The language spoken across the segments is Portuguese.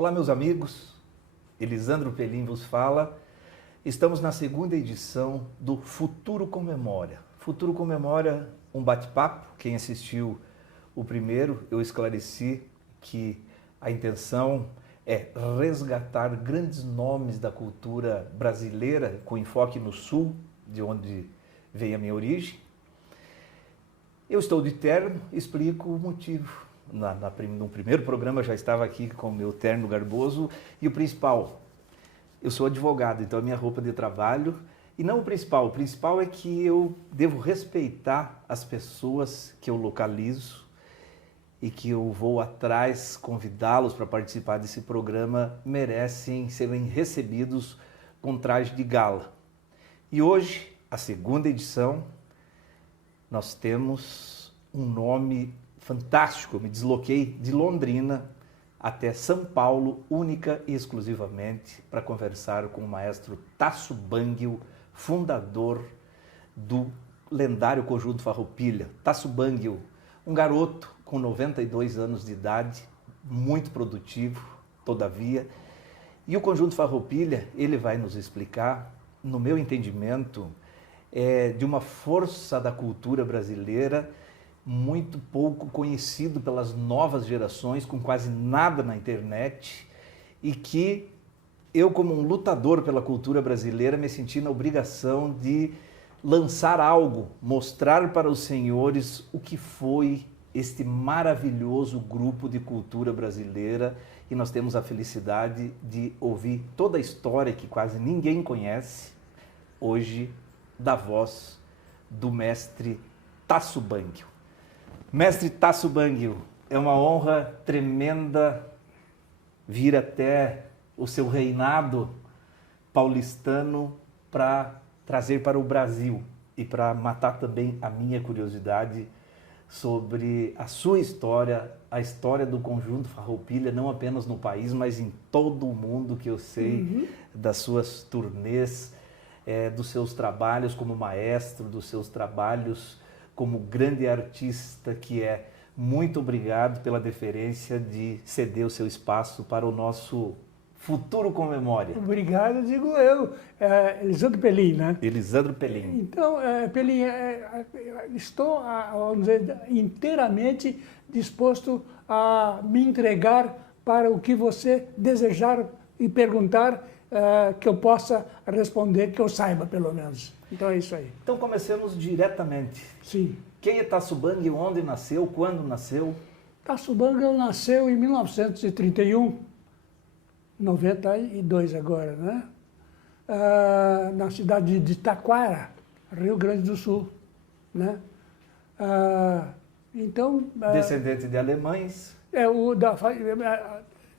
Olá, meus amigos. Elisandro Pelim vos fala. Estamos na segunda edição do Futuro Comemora. Futuro Comemora, um bate-papo. Quem assistiu o primeiro, eu esclareci que a intenção é resgatar grandes nomes da cultura brasileira, com enfoque no Sul, de onde vem a minha origem. Eu estou de terno, explico o motivo. No primeiro programa eu já estava aqui com o meu terno garboso e o principal, eu sou advogado, então a minha roupa de trabalho, e não o principal é que eu devo respeitar as pessoas que eu localizo e que eu vou atrás convidá-los para participar desse programa, merecem serem recebidos com traje de gala. E hoje, a segunda edição, nós temos um nome fantástico. Eu me desloquei de Londrina até São Paulo, única e exclusivamente, para conversar com o maestro Tasso Bangel, fundador do lendário Conjunto Farroupilha. Tasso Bangel, um garoto com 92 anos de idade, muito produtivo, todavia. E o Conjunto Farroupilha, ele vai nos explicar, no meu entendimento, de uma força da cultura brasileira muito pouco conhecido pelas novas gerações, com quase nada na internet, e que eu, como um lutador pela cultura brasileira, me senti na obrigação de lançar algo, mostrar para os senhores o que foi este maravilhoso grupo de cultura brasileira, e nós temos a felicidade de ouvir toda a história que quase ninguém conhece, hoje, da voz do mestre Tasso Bangel. Mestre Tasso Bangel, é uma honra tremenda vir até o seu reinado paulistano para trazer para o Brasil e para matar também a minha curiosidade sobre a sua história, a história do Conjunto Farroupilha, não apenas no país, mas em todo o mundo, que eu sei das suas turnês, dos seus trabalhos como maestro, dos seus trabalhos como grande artista que é. Muito obrigado pela deferência de ceder o seu espaço para o nosso Futuro Comemora. Obrigado, digo eu. Elisandro Pelim, né? Elisandro Pelim. Então, Pelim, estou, vamos dizer, inteiramente disposto a me entregar para o que você desejar e perguntar, que eu possa responder, que eu saiba, pelo menos. Então é isso aí. Então comecemos diretamente. Sim. Quem é Tasso Bangel? Onde nasceu? Quando nasceu? Tasso Bangel nasceu em 1931, 92 agora, né? Na cidade de Taquara, Rio Grande do Sul, né? Então... Descendente de alemães?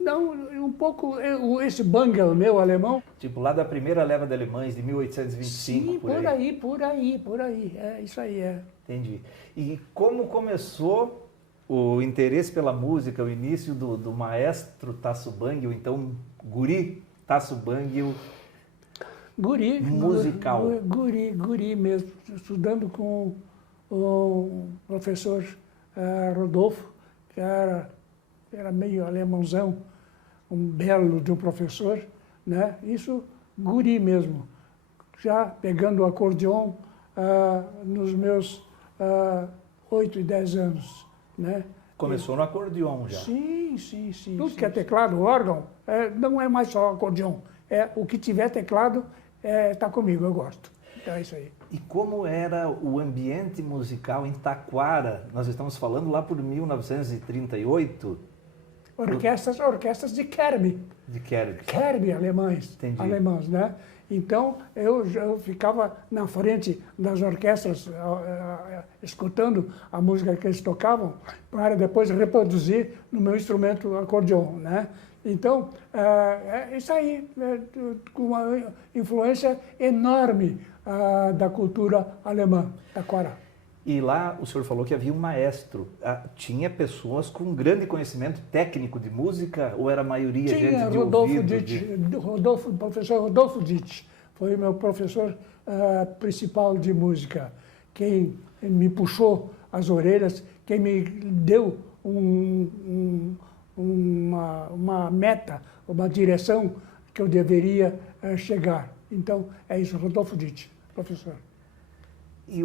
Não, um pouco, esse Bangel meu, alemão... Tipo, lá da primeira leva de alemães, de 1825, sim, por aí, isso aí. Entendi. E como começou o interesse pela música, o início do maestro Tasso Bangel, então, guri Tasso Bangel, musical? Guri mesmo, estudando com o professor Rodolfo, que era meio alemãozão, um belo de um professor, né? Isso, guri mesmo, já pegando o acordeon nos meus 8 e 10 anos, né? Começou no acordeon já? Sim. Tudo que é teclado, órgão, não é mais só acordeon, o que tiver teclado está comigo, eu gosto. Então é isso aí. E como era o ambiente musical em Taquara? Nós estamos falando lá por 1938. Orquestras de Kerb. De Kerb. Kerb, alemães. Entendi. Alemães, né? Então, eu ficava na frente das orquestras, escutando a música que eles tocavam, para depois reproduzir no meu instrumento acordeon, né? Então, isso aí, com uma influência enorme da cultura alemã, Taquara. E lá o senhor falou que havia um maestro. Tinha pessoas com grande conhecimento técnico de música, ou era a maioria gente de ouvido? Professor Rodolfo Ditch foi o meu professor principal de música. Quem me puxou as orelhas, quem me deu uma meta, uma direção que eu deveria chegar. Então, é isso, Rodolfo Ditti, professor. E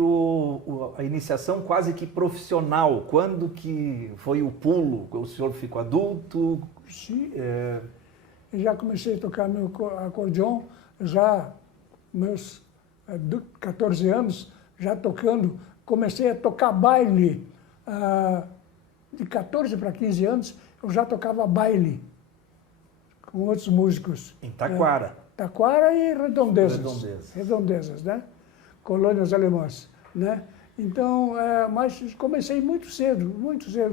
a iniciação quase que profissional, quando que foi o pulo? O senhor ficou adulto? Sim, já comecei a tocar meu acordeon, já meus 14 anos, já tocando. Comecei a tocar baile, de 14 para 15 anos, eu já tocava baile com outros músicos. Em Taquara? Taquara e Redondezas. Redondezas, né? Colônias alemãs, né? Então, mas comecei muito cedo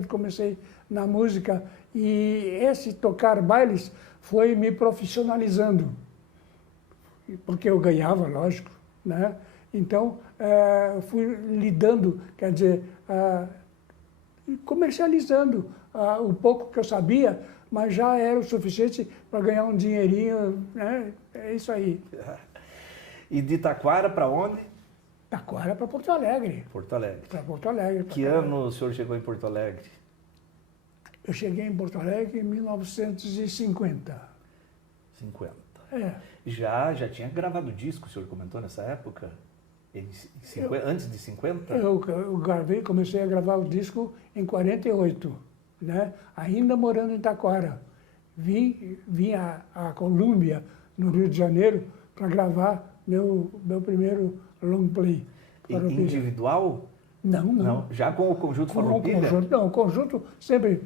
comecei na música e esse tocar bailes foi me profissionalizando, porque eu ganhava, lógico, né? Então, fui lidando, quer dizer, comercializando o pouco que eu sabia, mas já era o suficiente para ganhar um dinheirinho, né? É isso aí. E de Taquara para onde? Taquara para Porto Alegre. Porto Alegre. Para Porto Alegre. Que ano o senhor chegou em Porto Alegre? Eu cheguei em Porto Alegre em 1950. 50. É. Já tinha gravado disco, o senhor comentou nessa época? Antes de 50? Eu comecei a gravar o disco em 48, né? Ainda morando em Taquara. Vim à Colômbia, no Rio de Janeiro, para gravar meu primeiro long play. Individual? Não. Já com o Conjunto Farroupilha? Não, o conjunto sempre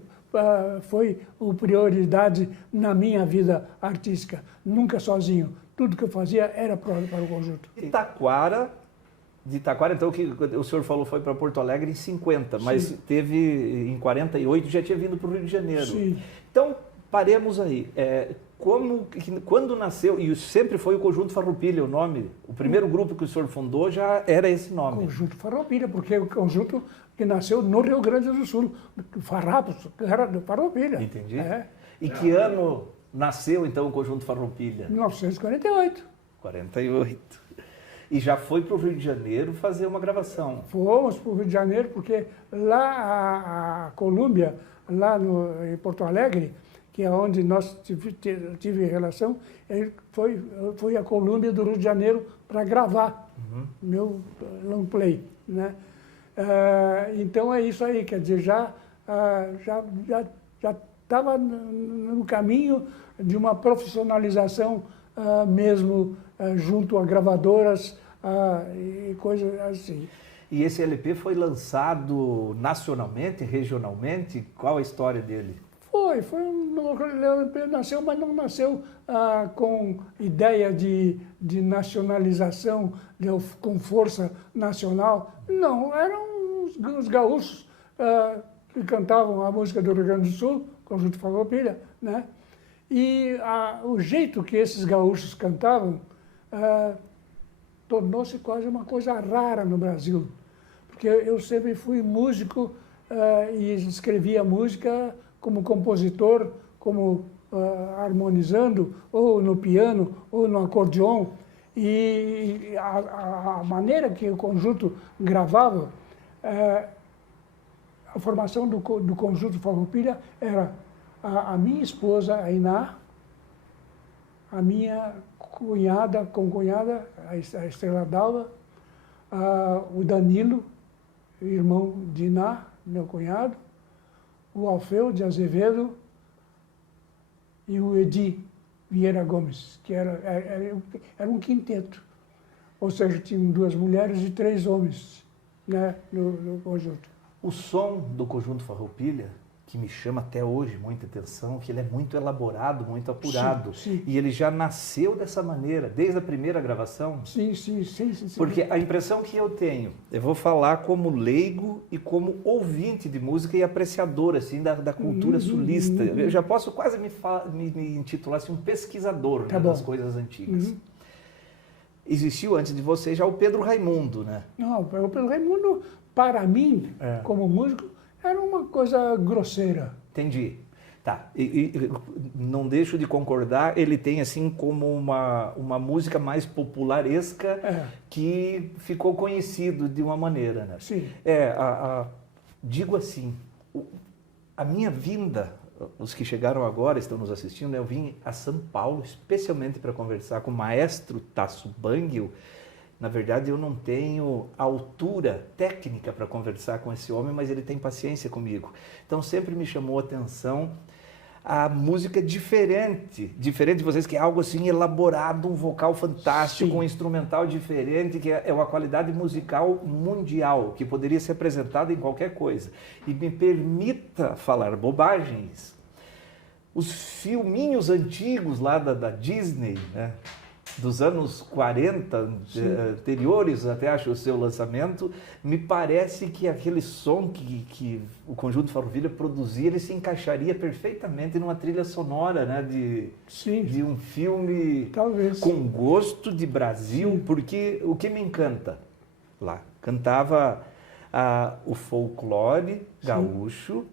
foi a prioridade na minha vida artística. Nunca sozinho. Tudo que eu fazia era para o conjunto. De Taquara, então, que o senhor falou foi para Porto Alegre em 50, mas Sim. Teve em 48, já tinha vindo para o Rio de Janeiro. Sim. Então, paremos aí. Quando nasceu, e sempre foi o Conjunto Farroupilha o nome, o primeiro grupo que o senhor fundou já era esse nome. Conjunto Farroupilha, porque é o conjunto que nasceu no Rio Grande do Sul. Farrapos, era do Farroupilha. Entendi. E que ano nasceu, então, o Conjunto Farroupilha? 1948. 48. E já foi para o Rio de Janeiro fazer uma gravação. Fomos para o Rio de Janeiro, porque lá a Colômbia, lá em Porto Alegre, que é onde nós tive relação, foi a Colômbia do Rio de Janeiro para gravar meu long play, né? Então é isso aí, quer dizer, já estava no caminho de uma profissionalização mesmo junto a gravadoras e coisas assim. E esse LP foi lançado nacionalmente, regionalmente? Qual a história dele? Nasceu, mas não nasceu com ideia de nacionalização, com força nacional. Não, eram os gaúchos que cantavam a música do Rio Grande do Sul, Conjunto Farroupilha, né? E o jeito que esses gaúchos cantavam tornou-se quase uma coisa rara no Brasil. Porque eu sempre fui músico e escrevia música como compositor, como harmonizando, ou no piano, ou no acordeon. E a maneira que o conjunto gravava, a formação do Conjunto Farroupilha era a minha esposa, a Iná, a minha concunhada, a Estrela d'Alva, o Danilo, irmão de Iná, meu cunhado, o Alfeu de Azevedo e o Edi Vieira Gomes, que era um quinteto. Ou seja, tinham 2 mulheres e 3 homens, né, no conjunto. O som do Conjunto Farroupilha, que me chama até hoje muita atenção, que ele é muito elaborado, muito apurado. Sim. E ele já nasceu dessa maneira, desde a primeira gravação? Sim. Porque a impressão que eu tenho, eu vou falar como leigo e como ouvinte de música e apreciador assim, da cultura sulista. Eu já posso quase me intitular assim, um pesquisador das coisas antigas. Existiu antes de você já o Pedro Raimundo, né? Não, o Pedro Raimundo, para mim, como músico, era uma coisa grosseira. Entendi. Tá. E não deixo de concordar, ele tem assim como uma música mais popularesca que ficou conhecido de uma maneira, né? Sim. Digo assim, a minha vinda os que chegaram agora, estão nos assistindo, né? Eu vim a São Paulo especialmente para conversar com o maestro Tasso Bangel. Na verdade, eu não tenho altura técnica para conversar com esse homem, mas ele tem paciência comigo. Então, sempre me chamou a atenção a música diferente de vocês, que é algo assim elaborado, um vocal fantástico, um instrumental diferente, que é uma qualidade musical mundial, que poderia ser apresentada em qualquer coisa. E me permita falar bobagens, os filminhos antigos lá da Disney, né? Dos anos 40, anteriores até acho o seu lançamento, me parece que aquele som que o Conjunto Farroupilha produzia, ele se encaixaria perfeitamente numa trilha sonora, né, de um filme Talvez. Com gosto de Brasil, porque o que me encanta lá, cantava o folclore gaúcho,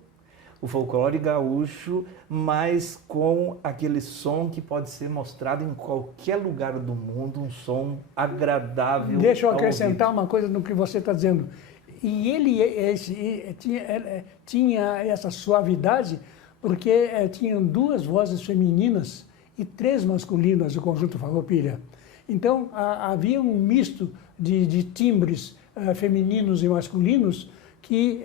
mas com aquele som que pode ser mostrado em qualquer lugar do mundo, um som agradável. Deixa eu acrescentar uma coisa no que você está dizendo. E ele tinha essa suavidade porque tinham 2 vozes femininas e 3 masculinas, o Conjunto Farroupilha. Então, havia um misto de timbres femininos e masculinos que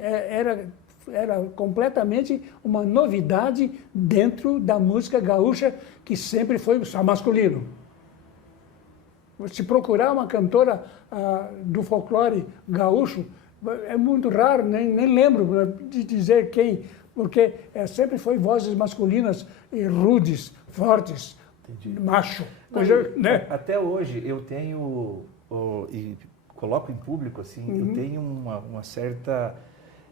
era completamente uma novidade dentro da música gaúcha, que sempre foi só masculino. Se procurar uma cantora do folclore gaúcho, é muito raro, nem lembro de dizer quem, porque sempre foi vozes masculinas e rudes, fortes, macho. Né? Até hoje eu tenho, e coloco em público assim, eu tenho uma certa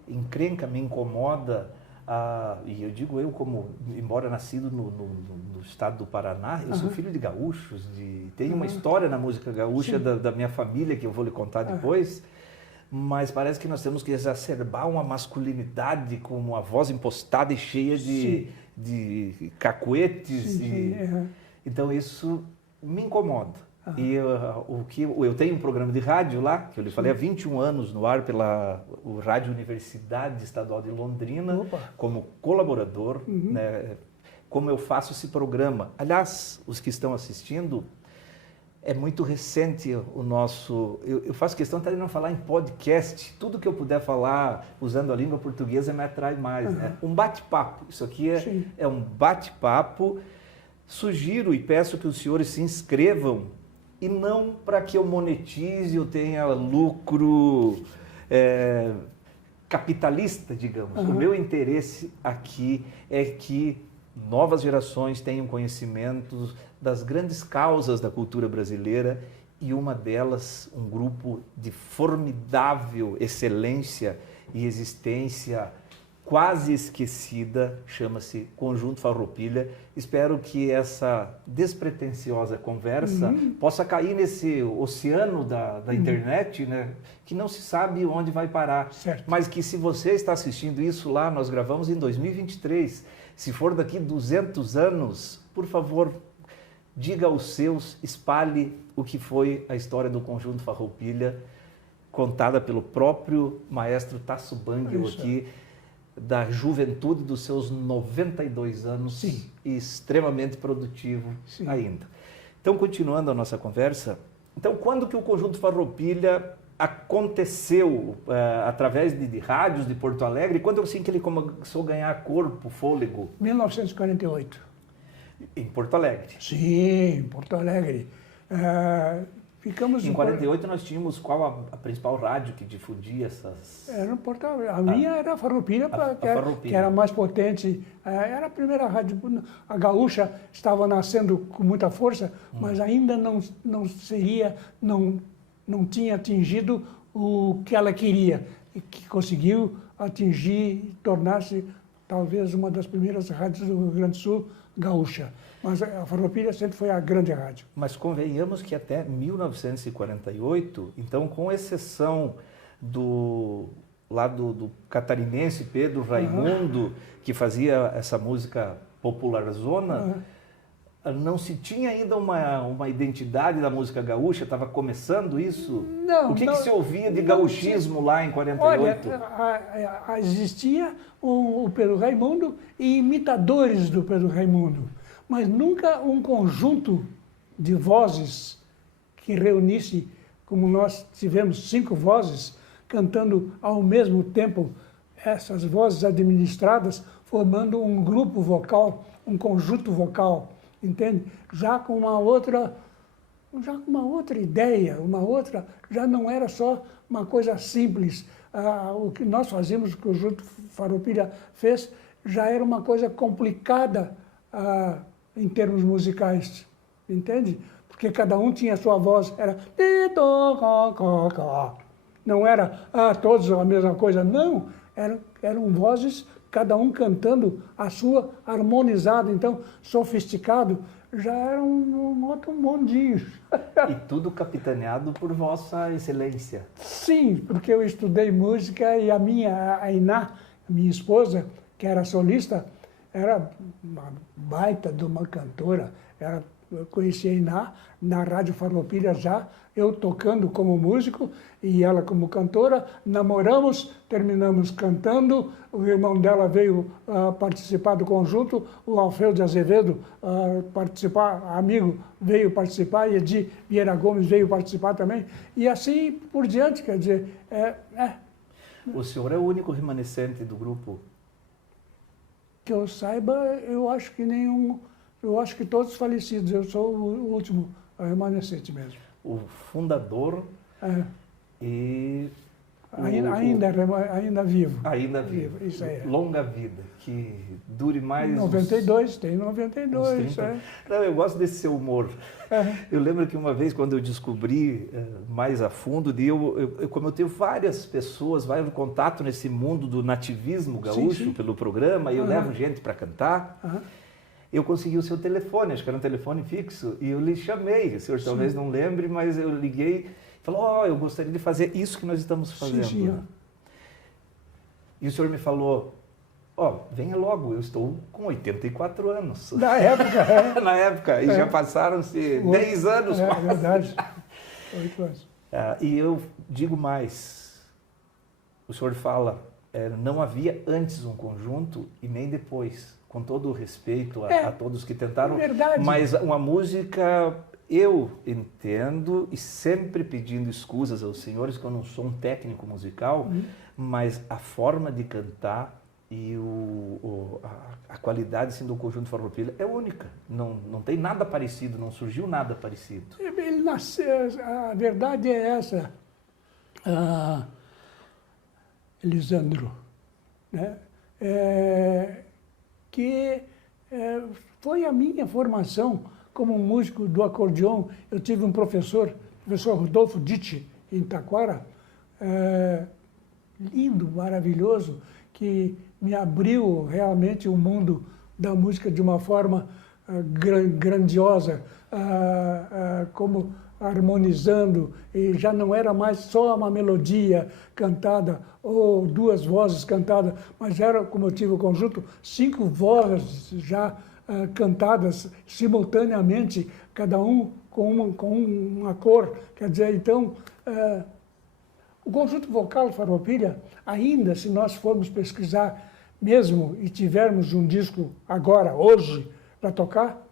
encrenca, me incomoda, e eu digo eu como, embora nascido no estado do Paraná, eu sou filho de gaúchos, tenho uma história na música gaúcha da minha família, que eu vou lhe contar depois, mas parece que nós temos que exacerbar uma masculinidade com uma voz impostada e cheia de cacuetes. Então isso me incomoda. E eu tenho um programa de rádio lá, que eu lhe falei, há 21 anos no ar pela Rádio Universidade Estadual de Londrina, como colaborador, né, como eu faço esse programa. Aliás, os que estão assistindo, é muito recente o nosso... Eu faço questão até de não falar em podcast. Tudo que eu puder falar usando a língua portuguesa me atrai mais. Né? Um bate-papo. Isso aqui é um bate-papo. Sugiro e peço que os senhores se inscrevam, e não para que eu monetize ou tenha lucro capitalista, digamos. O meu interesse aqui é que novas gerações tenham conhecimentos das grandes causas da cultura brasileira, e uma delas, um grupo de formidável excelência e existência quase esquecida, chama-se Conjunto Farroupilha. Espero que essa despretensiosa conversa possa cair nesse oceano da internet, né, que não se sabe onde vai parar. Certo. Mas que, se você está assistindo isso lá, nós gravamos em 2023. Se for daqui 200 anos, por favor, diga aos seus, espalhe o que foi a história do Conjunto Farroupilha, contada pelo próprio maestro Tasso Bangel aqui, da juventude dos seus 92 anos, e extremamente produtivo ainda. Então, continuando a nossa conversa, então, quando que o Conjunto Farroupilha aconteceu através de rádios de Porto Alegre? Quando assim que ele começou a ganhar corpo, fôlego? 1948. Em Porto Alegre? Sim, em Porto Alegre. Ficamos em 48 nós tínhamos qual a principal rádio que difundia essas... Era no Porto Alegre. A minha era a Farroupilha, que era mais potente. Era a primeira rádio. A gaúcha estava nascendo com muita força, mas ainda não tinha atingido o que ela queria, e que conseguiu atingir, tornar-se talvez uma das primeiras rádios do Rio Grande do Sul gaúcha. Mas a Farroupilha sempre foi a grande rádio. Mas convenhamos que até 1948, então, com exceção do catarinense Pedro Raimundo, que fazia essa música popularzona, não se tinha ainda uma identidade da música gaúcha? Estava começando isso? Não. O que se ouvia de gauchismo lá em 48? Olha, existia o Pedro Raimundo e imitadores do Pedro Raimundo, mas nunca um conjunto de vozes que reunisse, como nós tivemos 5 vozes, cantando ao mesmo tempo, essas vozes administradas, formando um grupo vocal, um conjunto vocal, entende? Já com uma outra ideia, já não era só uma coisa simples. O que nós fazíamos, o que o Conjunto Farroupilha fez, já era uma coisa complicada em termos musicais, entende? Porque cada um tinha a sua voz, era... Não era todos a mesma coisa, não. Eram vozes, cada um cantando a sua, harmonizado, então, sofisticado, já era um outro mundinho. E tudo capitaneado por Vossa Excelência. Sim, porque eu estudei música e a Iná, minha esposa, que era solista, era uma baita de uma cantora. Eu conheci a Iná na Rádio Farroupilha já, eu tocando como músico e ela como cantora. Namoramos, terminamos cantando. O irmão dela veio participar do conjunto, o Alfredo de Azevedo amigo, veio participar, e Edi Vieira Gomes veio participar também. E assim por diante, quer dizer... O senhor é o único remanescente do grupo? Que eu saiba, eu acho que nenhum... Eu acho que todos falecidos, eu sou o último remanescente mesmo. O fundador e... Ainda vivo. Ainda vivo. Isso aí. Longa vida, que dure mais... 92, tem 92. Não, eu gosto desse seu humor. Eu lembro que uma vez, quando eu descobri mais a fundo, como eu tenho vários contato nesse mundo do nativismo gaúcho, sim. Pelo programa, e eu levo gente para cantar, eu consegui o seu telefone, acho que era um telefone fixo, e eu lhe chamei. O senhor talvez não lembre, mas eu liguei. Falou, eu gostaria de fazer isso que nós estamos fazendo. Sim. E o senhor me falou, venha logo, eu estou com 84 anos. Na época, Na época, e já passaram-se 10 anos. É verdade, 8 anos. E eu digo mais, o senhor fala, não havia antes um conjunto e nem depois, com todo o respeito a todos que tentaram. Verdade. Mas uma música... Eu entendo, e sempre pedindo escusas aos senhores, que eu não sou um técnico musical, mas a forma de cantar e a qualidade assim, do Conjunto Farroupilha é única. Não tem nada parecido, não surgiu nada parecido. Ele nasceu, a verdade é essa, Elisandro, né? Que foi a minha formação. Como músico do acordeon, eu tive um professor Rodolfo Ditti, em Taquara, lindo, maravilhoso, que me abriu realmente o mundo da música de uma forma grandiosa, como harmonizando, e já não era mais só uma melodia cantada ou 2 vozes cantadas, mas era, como eu tive o conjunto, 5 vozes já cantadas simultaneamente, cada um com uma cor. Quer dizer, então, o conjunto vocal Farroupilha, ainda se nós formos pesquisar mesmo e tivermos um disco agora, hoje, para tocar,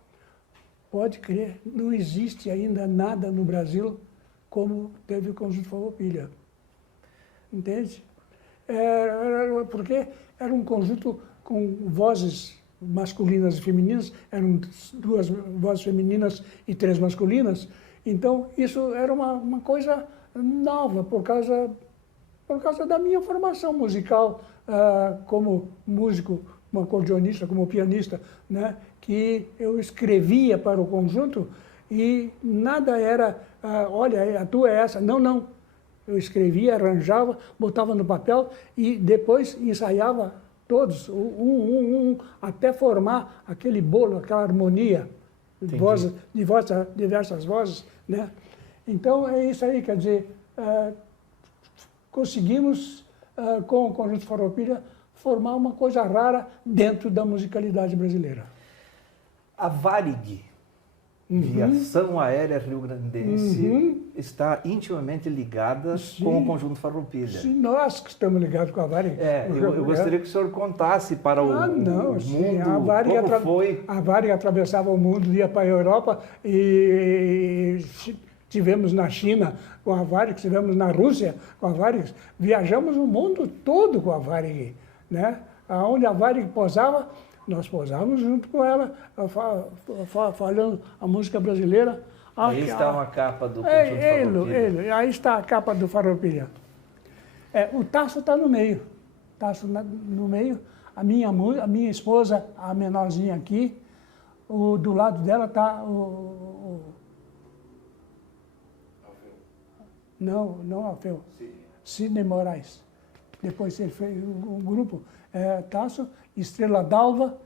pode crer, não existe ainda nada no Brasil como teve o conjunto Farroupilha. Entende? Porque era um conjunto com vozes masculinas e femininas, eram 2 vozes femininas e 3 masculinas. Então, isso era uma coisa nova, por causa da minha formação musical como músico, como acordeonista, como pianista, né? Que eu escrevia para o conjunto e nada era, olha, a tua é essa. Não. Eu escrevia, arranjava, botava no papel e depois ensaiava todos, até formar aquele bolo, aquela harmonia de diversas vozes, né? Então, é isso aí, quer dizer, conseguimos, com o Conjunto Farroupilha, formar uma coisa rara dentro da musicalidade brasileira. A Varig, Viação Aérea Rio-Grandense está intimamente ligada com o Conjunto Farroupilha. Sim, nós que estamos ligados com a Varig. Eu gostaria que o senhor contasse para o mundo como foi. A Varig atravessava o mundo, ia para a Europa e tivemos na China com a Varig, tivemos na Rússia com a Varig, viajamos o mundo todo com a Varig, né? Aonde a Varig posava, nós posávamos junto com ela, falando a música brasileira. Aí está uma capa do Conjunto Farroupilha. Aí está a capa do Farroupilha. O Tasso está no meio. Tasso no meio. A minha esposa, a menorzinha aqui, do lado dela está Não Alfeu. Sidney Moraes. Depois ele fez um grupo. Tasso, Estrela d'Alva,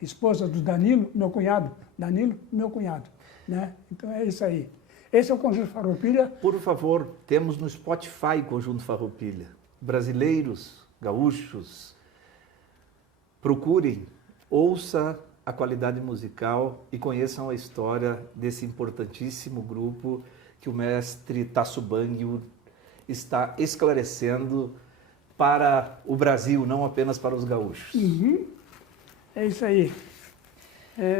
esposa do Danilo, meu cunhado. Danilo, meu cunhado. Né? Então é isso aí. Esse é o Conjunto Farroupilha. Por favor, temos no Spotify Conjunto Farroupilha. Brasileiros, gaúchos, procurem, ouça a qualidade musical e conheçam a história desse importantíssimo grupo que o mestre Tasso Bangio está esclarecendo para o Brasil, não apenas para os gaúchos. É isso aí.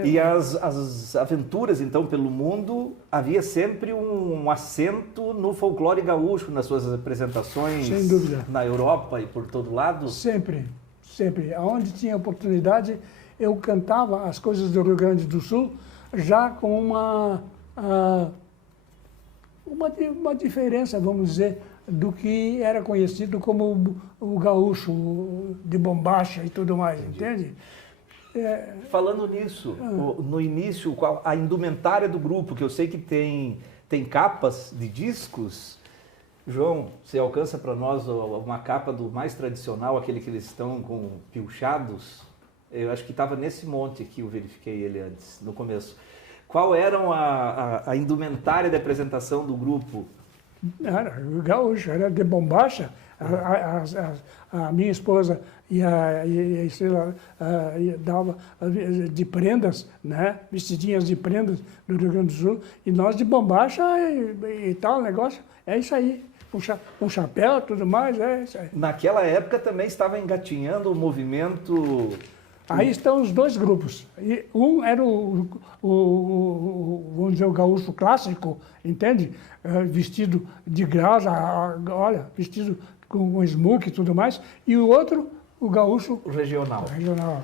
E as aventuras, então, pelo mundo, havia sempre um acento no folclore gaúcho, nas suas apresentações. Sem dúvida. Na Europa e por todo lado? Sempre, sempre. Onde tinha oportunidade, eu cantava as coisas do Rio Grande do Sul, já com uma diferença, vamos dizer, do que era conhecido como o gaúcho de bombacha e tudo mais, entende? Falando nisso, no início, a indumentária do grupo, que eu sei que tem capas de discos. João, você alcança para nós uma capa do mais tradicional, aquele que eles estão com pilchados? Eu acho que estava nesse monte aqui, eu verifiquei ele antes, no começo. Qual era a indumentária de apresentação do grupo? Era gaúcho, era de bombacha. A minha esposa e a Estrela dava de prendas, né? Vestidinhas de prendas do Rio Grande do Sul, e nós de bombacha e tal, negócio. É isso aí. Com chapéu e tudo mais, é isso aí. Naquela época também estava engatinhando o movimento... Aí estão os dois grupos. E um era vamos dizer, o gaúcho clássico, entende? Vestido de graça, olha, vestido com smoke e tudo mais. E o outro, o gaúcho... Regional. Regional.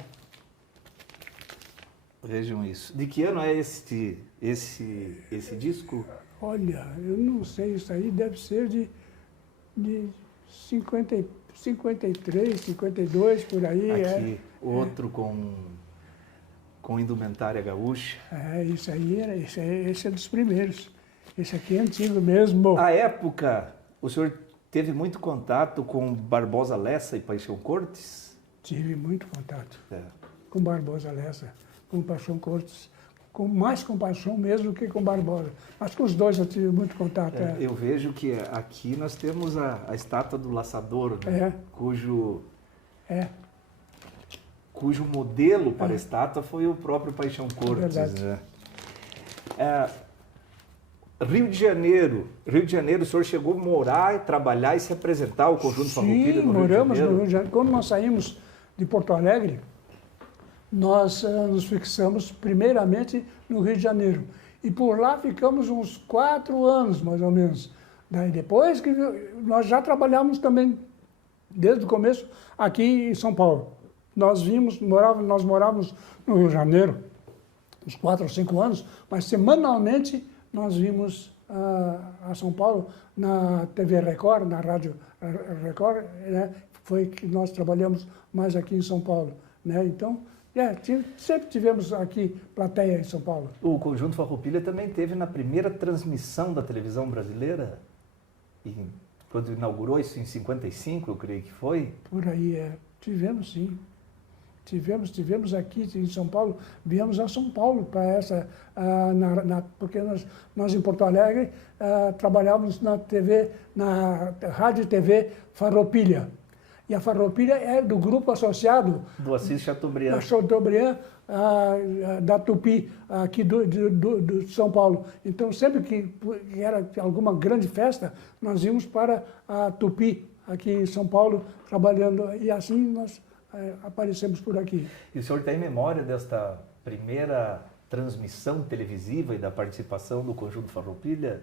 Vejam isso. De que ano é esse disco? Olha, eu não sei, isso aí deve ser de 53, 52, por aí. Aqui, outro com indumentária gaúcha. Isso aí, esse é dos primeiros. Esse aqui é antigo mesmo. À época, o senhor teve muito contato com Barbosa Lessa e Paixão Cortes? Tive muito contato com Barbosa Lessa, com Paixão Cortes. Mais com Paixão mesmo que com Barbosa. Mas com os dois eu tive muito contato. Eu vejo que aqui nós temos a estátua do laçador, né? cujo modelo para a estátua foi o próprio Paixão Cortes. Verdade. Rio de Janeiro, o senhor chegou a morar, trabalhar e se apresentar ao Conjunto Farroupilha no Rio de Janeiro? Sim, moramos no Rio de Janeiro. Quando nós saímos de Porto Alegre, nós nos fixamos primeiramente no Rio de Janeiro. E por lá ficamos uns 4 anos, mais ou menos. Daí depois que nós já trabalhávamos também, desde o começo, aqui em São Paulo. Nós morávamos no Rio de Janeiro, uns 4 ou 5 anos, mas semanalmente nós vimos a São Paulo na TV Record, na Rádio Record, né? Foi que nós trabalhamos mais aqui em São Paulo, né? Então, sempre tivemos aqui plateia em São Paulo. O Conjunto Farroupilha também teve na primeira transmissão da televisão brasileira, quando inaugurou isso em 55, eu creio que foi. Por aí, tivemos sim. Tivemos aqui em São Paulo, viemos a São Paulo para essa, porque nós em Porto Alegre trabalhávamos na TV, na Rádio e TV Farroupilha. E a Farroupilha é do grupo associado... Do Assis Chateaubriand. da Tupi, aqui do São Paulo. Então, sempre que era alguma grande festa, nós íamos para a Tupi, aqui em São Paulo, trabalhando, e assim nós aparecemos por aqui. E o senhor tem memória desta primeira transmissão televisiva e da participação do Conjunto Farroupilha?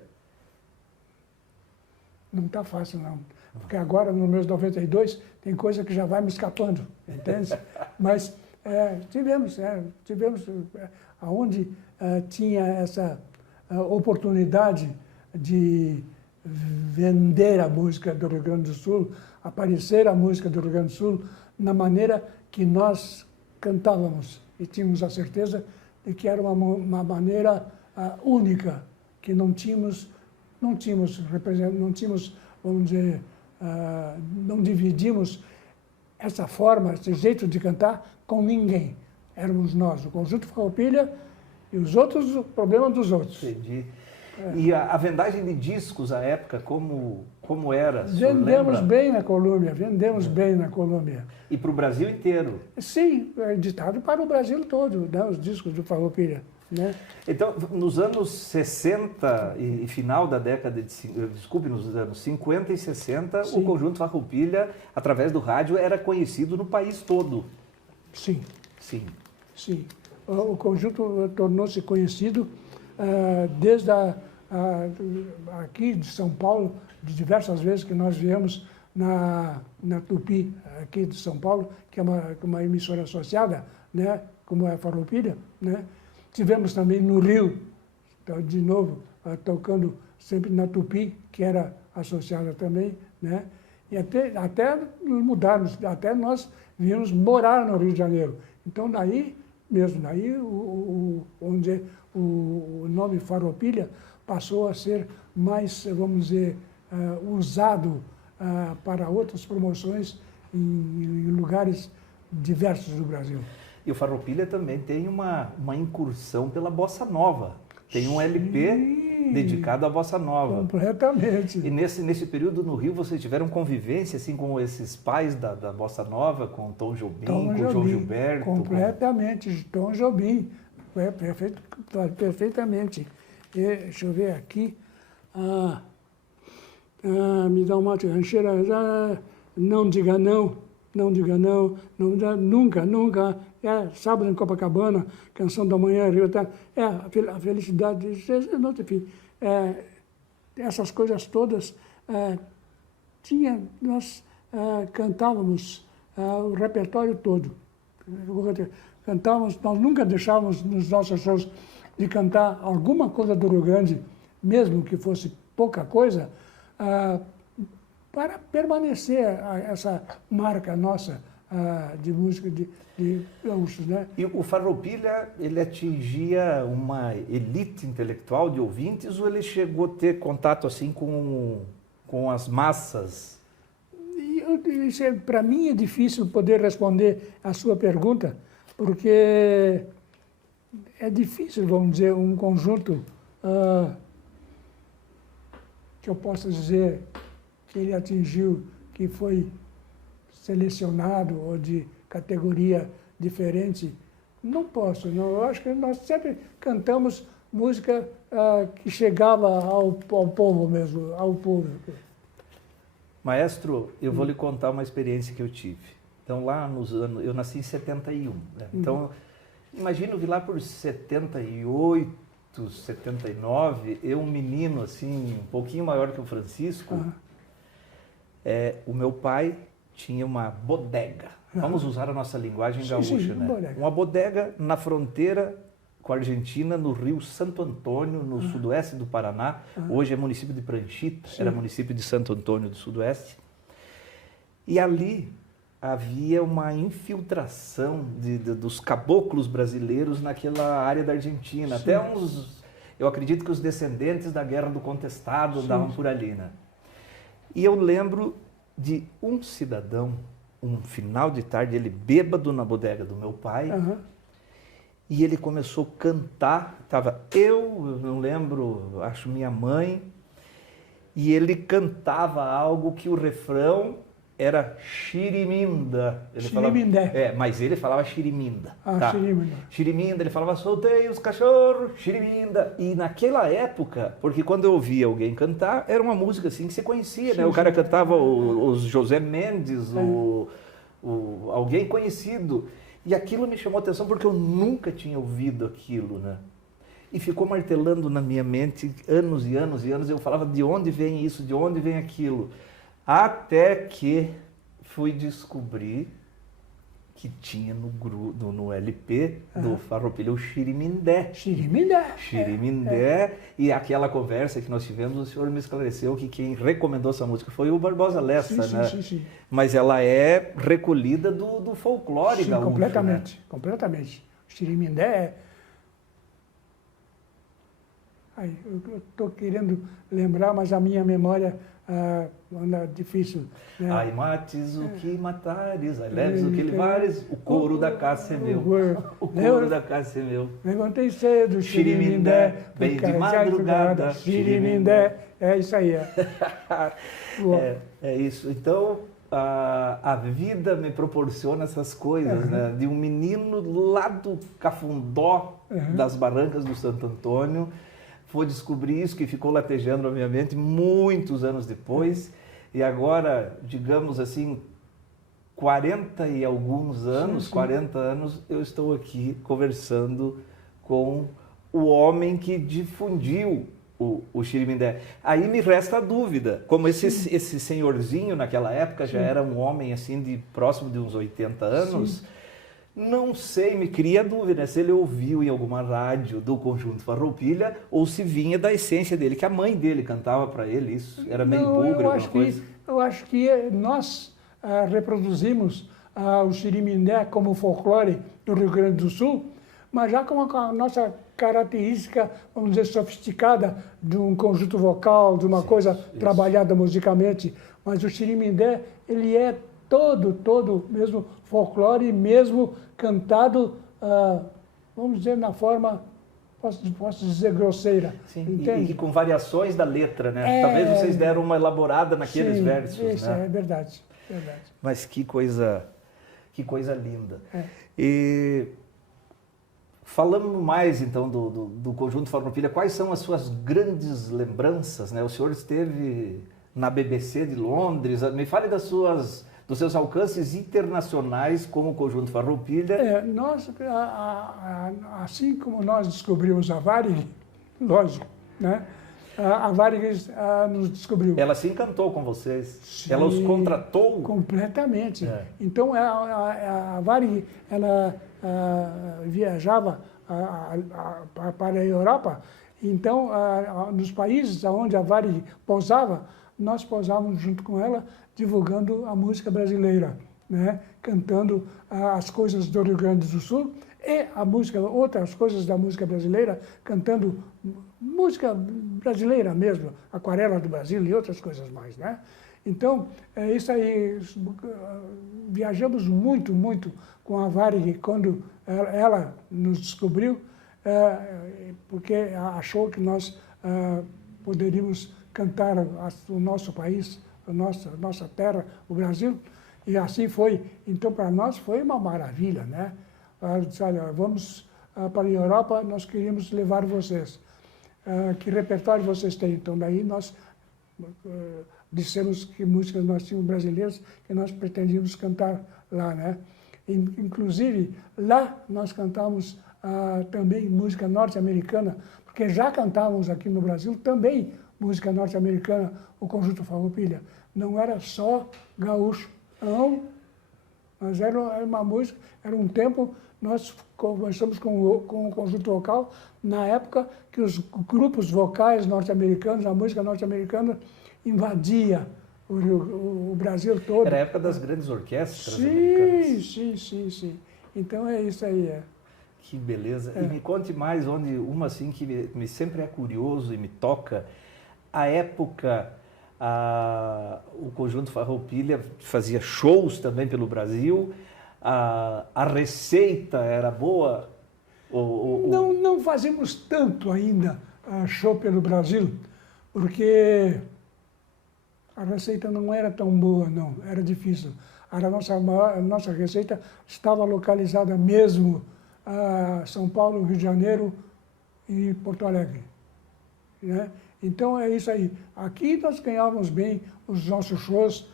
Não está fácil, não. Porque agora, nos meus 92, tem coisa que já vai me escapando, entende? Mas tivemos aonde tinha essa oportunidade de vender a música do Rio Grande do Sul, aparecer a música do Rio Grande do Sul na maneira que nós cantávamos. E tínhamos a certeza de que era uma maneira única, que não tínhamos, vamos dizer, não dividimos essa forma, esse jeito de cantar com ninguém. Éramos nós, o Conjunto Farroupilha, e os outros, o problema dos outros. Entendi. E a vendagem de discos à época, como era? Vendemos bem na Colômbia, vendemos bem na Colômbia. E para o Brasil inteiro? Sim, editado para o Brasil todo, né, os discos do Farroupilha. Né? Então, nos anos 60 e final da década desculpe, nos anos 50 e 60, sim, o Conjunto Farroupilha, através do rádio, era conhecido no país todo. Sim. Sim. Sim. O conjunto tornou-se conhecido desde aqui de São Paulo, de diversas vezes que nós viemos na Tupi, aqui de São Paulo, que é uma emissora associada, né, como é a Farroupilha, né? Tivemos também no Rio, de novo, tocando sempre na Tupi, que era associada também, né? E até mudarmos, até nós viemos morar no Rio de Janeiro. Então, daí o nome Farroupilha passou a ser mais, vamos dizer, usado para outras promoções em lugares diversos do Brasil. E o Farroupilha também tem uma incursão pela Bossa Nova. Tem um LP dedicado à Bossa Nova. Completamente. E nesse período no Rio vocês tiveram convivência assim com esses pais da Bossa Nova, com Tom Jobim, com João Gilberto? Completamente, Tom Jobim. Perfeitamente. Deixa eu ver aqui. Me dá uma rancheira. Não diga não, não diga não, nunca, nunca. Sábado em Copacabana, Canção da Manhã, Rio, a felicidade, enfim, essas coisas todas, nós cantávamos o repertório todo. Cantávamos, nós nunca deixávamos nos nossos shows de cantar alguma coisa do Rio Grande, mesmo que fosse pouca coisa, para permanecer essa marca nossa de música de gaúchos, né? E o Farroupilha, ele atingia uma elite intelectual de ouvintes ou ele chegou a ter contato assim com as massas? Para mim é difícil poder responder a sua pergunta, porque é difícil, vamos dizer, um conjunto que eu possa dizer que ele atingiu, que foi selecionado ou de categoria diferente. Não posso, não. Eu acho que nós sempre cantamos música que chegava ao povo mesmo, ao público. Maestro, eu vou lhe contar uma experiência que eu tive. Então, lá nos anos... Eu nasci em 71, né? Então, imagino que lá por 78, 79, eu, um menino, assim, um pouquinho maior que o Francisco, o meu pai tinha uma bodega. Vamos usar a nossa linguagem gaúcha, sim, né? bodega. Uma bodega na fronteira com a Argentina, no Rio Santo Antônio, no sudoeste do Paraná. Hoje é município de Pranchita, era município de Santo Antônio do Sudoeste. E ali havia uma infiltração dos caboclos brasileiros naquela área da Argentina. Sim. Até eu acredito que os descendentes da Guerra do Contestado andavam por ali, né? E eu lembro de um cidadão, um final de tarde, ele bêbado na bodega do meu pai, e ele começou a cantar, eu não lembro, acho minha mãe, e ele cantava algo que o refrão era Xiriminda. Xirimindé. Mas ele falava Xiriminda. Ah, tá? Xirimindé. Xiriminda, ele falava soltei os cachorros, Xiriminda. E naquela época, porque quando eu ouvia alguém cantar, era uma música assim que você conhecia, né? O cara cantava os José Mendes, alguém conhecido. E aquilo me chamou a atenção porque eu nunca tinha ouvido aquilo, né? E ficou martelando na minha mente anos e anos e anos. Eu falava, de onde vem isso, de onde vem aquilo? Até que fui descobrir que tinha no LP do Farroupilha o Xirimindé. Xirimindé. Xirimindé. E aquela conversa que nós tivemos, o senhor me esclareceu que quem recomendou essa música foi o Barbosa Lessa, né? Sim. Mas ela é recolhida do folclore gaúcho, completamente, né? completamente. Xirimindé é... eu estou querendo lembrar, mas a minha memória anda difícil. Né? Ai, mates o que matares, ai, leves o que levares, o couro da caça é meu. O couro da caça é meu. Levantei cedo, Xirimindé, bem de madrugada, Xirimindé. É isso aí. É isso. Então, a vida me proporciona essas coisas, né? De um menino lá do Cafundó, das Barrancas do Santo Antônio, vou descobrir isso que ficou latejando na minha mente muitos anos depois. E agora, digamos assim, 40 e alguns anos, 40 anos, eu estou aqui conversando com o homem que difundiu o Xirimindé. Aí me resta a dúvida, como esse senhorzinho naquela época já era um homem assim de próximo de uns 80 anos, não sei, me cria a dúvida se ele ouviu em alguma rádio do Conjunto Farroupilha ou se vinha da essência dele, que a mãe dele cantava para ele, isso era meio bugre, alguma coisa. Eu acho que nós reproduzimos o Xirimindé como folclore do Rio Grande do Sul, mas já com a nossa característica, vamos dizer, sofisticada de um conjunto vocal, de uma coisa trabalhada musicalmente. Mas o Xirimindé, ele é todo mesmo folclore, mesmo cantado, vamos dizer, na forma, posso dizer, grosseira. Sim, e com variações da letra, né? Talvez vocês deram uma elaborada naqueles versos, isso, né? É verdade. Mas que coisa linda. E falando mais, então, do Conjunto Farroupilha, quais são as suas grandes lembranças, né? O senhor esteve na BBC de Londres, me fale dos seus alcances internacionais como o Conjunto Farroupilha. Nós, assim como nós descobrimos a Varig, lógico, né? A Varig nos descobriu. Ela se encantou com vocês? Sim, ela os contratou? Completamente. Então, a Varig, ela viajava para a Europa. Então, nos países onde a Varig pousava, nós pousávamos junto com ela, divulgando a música brasileira, né? Cantando as coisas do Rio Grande do Sul e outras coisas da música brasileira, cantando música brasileira mesmo, Aquarela do Brasil e outras coisas mais, né? Então, isso aí, viajamos muito com a Varig quando ela nos descobriu, porque achou que nós poderíamos cantar o nosso país, a nossa terra, o Brasil, e assim foi. Então, para nós foi uma maravilha, né? Ela disse, olha, vamos para a Europa, nós queríamos levar vocês. Que repertório vocês têm? Então, daí nós dissemos que músicas nós tínhamos brasileiras que nós pretendíamos cantar lá, né? Inclusive, lá nós cantamos também música norte-americana, porque já cantávamos aqui no Brasil também música norte-americana, o Conjunto Farroupilha. Não era só gaúcho, não, mas era uma música, era um tempo, nós conversamos com o Conjunto Vocal, na época que os grupos vocais norte-americanos, a música norte-americana, invadia o Brasil todo. Era a época das grandes orquestras americanas. Sim. Então é isso aí. Que beleza. E me conte mais, uma assim que me sempre é curioso e me toca, a época, o Conjunto Farroupilha fazia shows também pelo Brasil, a receita era boa? Não fazemos tanto ainda show pelo Brasil, porque a receita não era tão boa, não, era difícil. A nossa receita estava localizada mesmo a São Paulo, Rio de Janeiro e Porto Alegre, né? Então é isso aí. Aqui nós ganhávamos bem os nossos shows,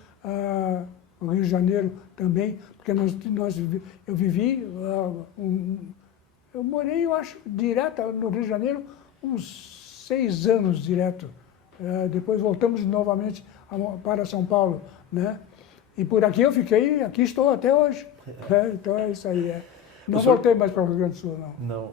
no Rio de Janeiro também, porque eu vivi, eu morei, eu acho, direto no Rio de Janeiro, uns 6 anos direto. Depois voltamos novamente para São Paulo, né? E por aqui eu fiquei, aqui estou até hoje. Então é isso aí. Não voltei mais para o Rio Grande do Sul, não. Não.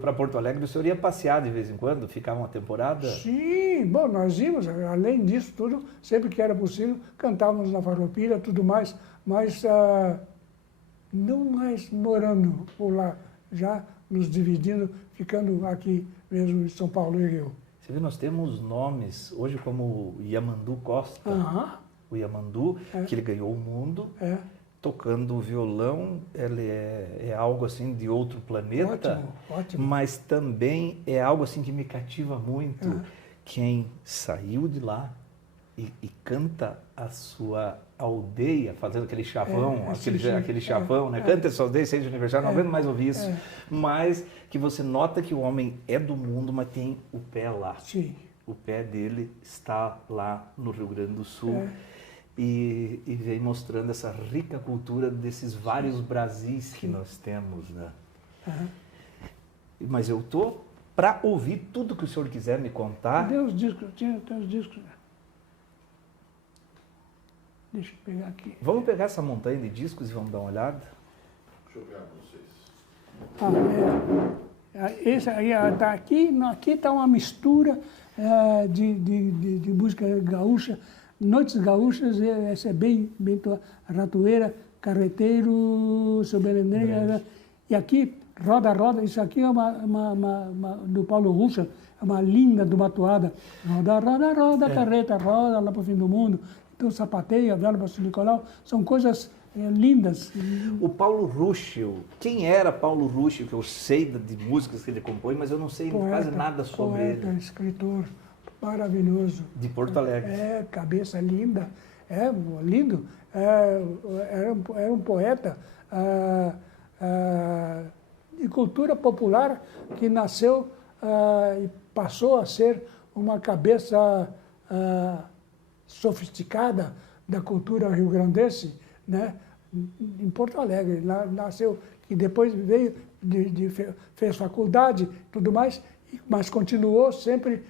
Para Porto Alegre, o senhor ia passear de vez em quando? Ficava uma temporada? Sim, bom, nós íamos, além disso tudo, sempre que era possível, cantávamos na Farroupilha, tudo mais, mas não mais morando por lá, já nos dividindo, ficando aqui mesmo em São Paulo e Rio. Você vê, nós temos nomes hoje como Yamandu Costa, o Yamandu, que ele ganhou o mundo, tocando violão, ele é algo assim de outro planeta, Ótimo, ótimo. Mas também é algo assim que me cativa muito, quem saiu de lá e canta a sua aldeia, fazendo aquele chavão, aquele chavão, né? Canta essa aldeia, seja aniversário, não aguento mais ouvir isso, mas que você nota que o homem é do mundo, mas tem o pé lá. Sim. O pé dele está lá no Rio Grande do Sul. E vem mostrando essa rica cultura desses vários Brasis que nós temos, né? Mas eu estou para ouvir tudo que o senhor quiser me contar. Cadê os discos? Tem os discos. Deixa eu pegar aqui. Vamos pegar essa montanha de discos e vamos dar uma olhada? Deixa eu ver vocês. Esse aí está aqui está uma mistura de música gaúcha, noites gaúchas, essa é bem ratoeira, carreteiro, seu Belenenga, e aqui, roda, isso aqui é do Paulo Russa, é uma linda de uma toada, roda, carreta, roda lá para o fim do mundo, então sapateia, vela para São Nicolau, são coisas lindas. O Paulo Ruschel, quem era Paulo Ruschel, que eu sei de músicas que ele compõe, mas eu não sei quase nada sobre ele. Escritor maravilhoso. De Porto Alegre. Cabeça linda, lindo. Era um poeta de cultura popular que nasceu e passou a ser uma cabeça sofisticada da cultura rio-grandense, né? Em Porto Alegre. Nasceu e depois veio, fez faculdade, tudo mais, mas continuou sempre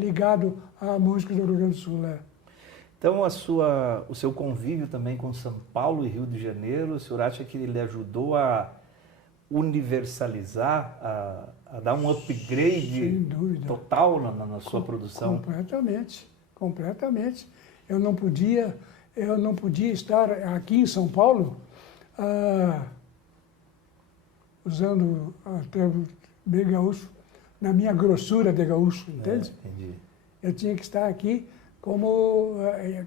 ligado à música do Rio Grande do Sul. Então, o seu convívio também com São Paulo e Rio de Janeiro, o senhor acha que ele ajudou a universalizar, a dar um upgrade total na sua produção? Completamente. Eu não podia estar aqui em São Paulo usando o termo bem gaúcho, na minha grossura de gaúcho, entende? Entendi. Eu tinha que estar aqui como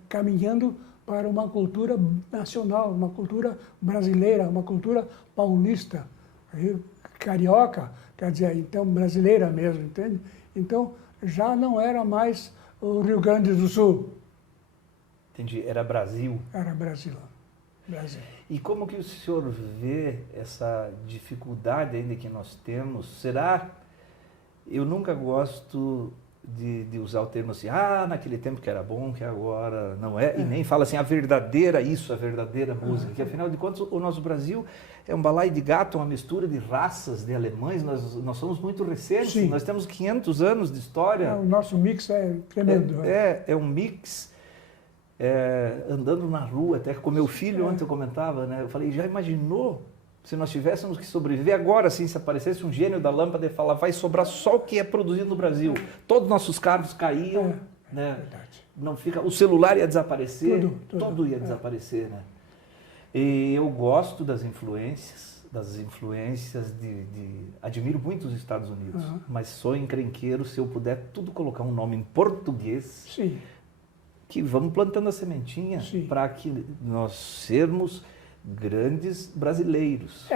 caminhando para uma cultura nacional, uma cultura brasileira, uma cultura paulista, carioca, quer dizer, então brasileira mesmo, entende? Então já não era mais o Rio Grande do Sul. Entendi, era Brasil. Era Brasil. E como que o senhor vê essa dificuldade ainda que nós temos? Será... Eu nunca gosto de usar o termo assim, naquele tempo que era bom, que agora não é, e nem fala assim, a verdadeira música, que afinal de contas o nosso Brasil é um balaio de gato, uma mistura de raças, de alemães, nós somos muito recentes, Sim. Nós temos 500 anos de história. O nosso mix é tremendo. É um mix, andando na rua, até com meu filho ontem eu comentava, né? Eu falei, já imaginou se nós tivéssemos que sobreviver agora, assim, se aparecesse um gênio da lâmpada e falar, vai sobrar só o que é produzido no Brasil. Todos os nossos carros caíam, né? Verdade. Não fica, o celular ia desaparecer, tudo ia desaparecer, né? E eu gosto das influências admiro muito os Estados Unidos, mas sou encrenqueiro se eu puder tudo colocar um nome em português. Sim. Que vamos plantando a sementinha para que nós sermos grandes brasileiros.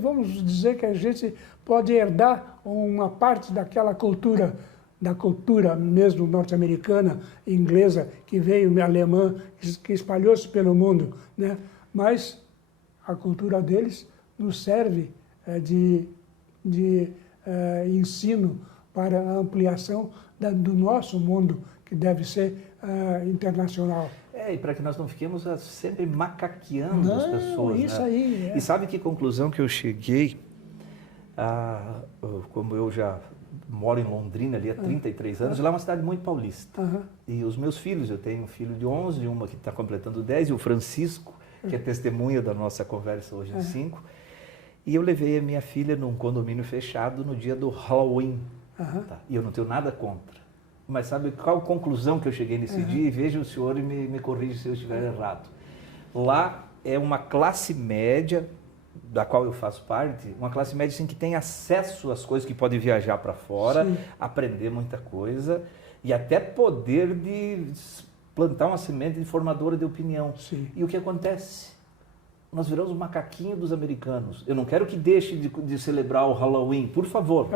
Vamos dizer que a gente pode herdar uma parte daquela cultura da cultura mesmo norte-americana, inglesa, que veio, alemã, que espalhou-se pelo mundo, né? Mas a cultura deles nos serve de ensino para a ampliação do nosso mundo, que deve ser internacional. E para que nós não fiquemos sempre macaqueando as pessoas. Isso, né? aí. E sabe que conclusão que eu cheguei? Como eu já moro em Londrina ali há 33 anos, lá é uma cidade muito paulista. E os meus filhos, eu tenho um filho de 11, uma que está completando 10, e o Francisco, que é testemunha da nossa conversa hoje de 5. E eu levei a minha filha num condomínio fechado no dia do Halloween. Tá? E eu não tenho nada contra. Mas sabe qual conclusão que eu cheguei nesse dia? E veja o senhor e me corrija se eu estiver errado. Lá é uma classe média, da qual eu faço parte, uma classe média assim, que tem acesso às coisas, que pode viajar para fora, aprender muita coisa e até poder de plantar uma semente de formadora de opinião. E o que acontece? Nós viramos o macaquinho dos americanos. Eu não quero que deixe de celebrar o Halloween, por favor.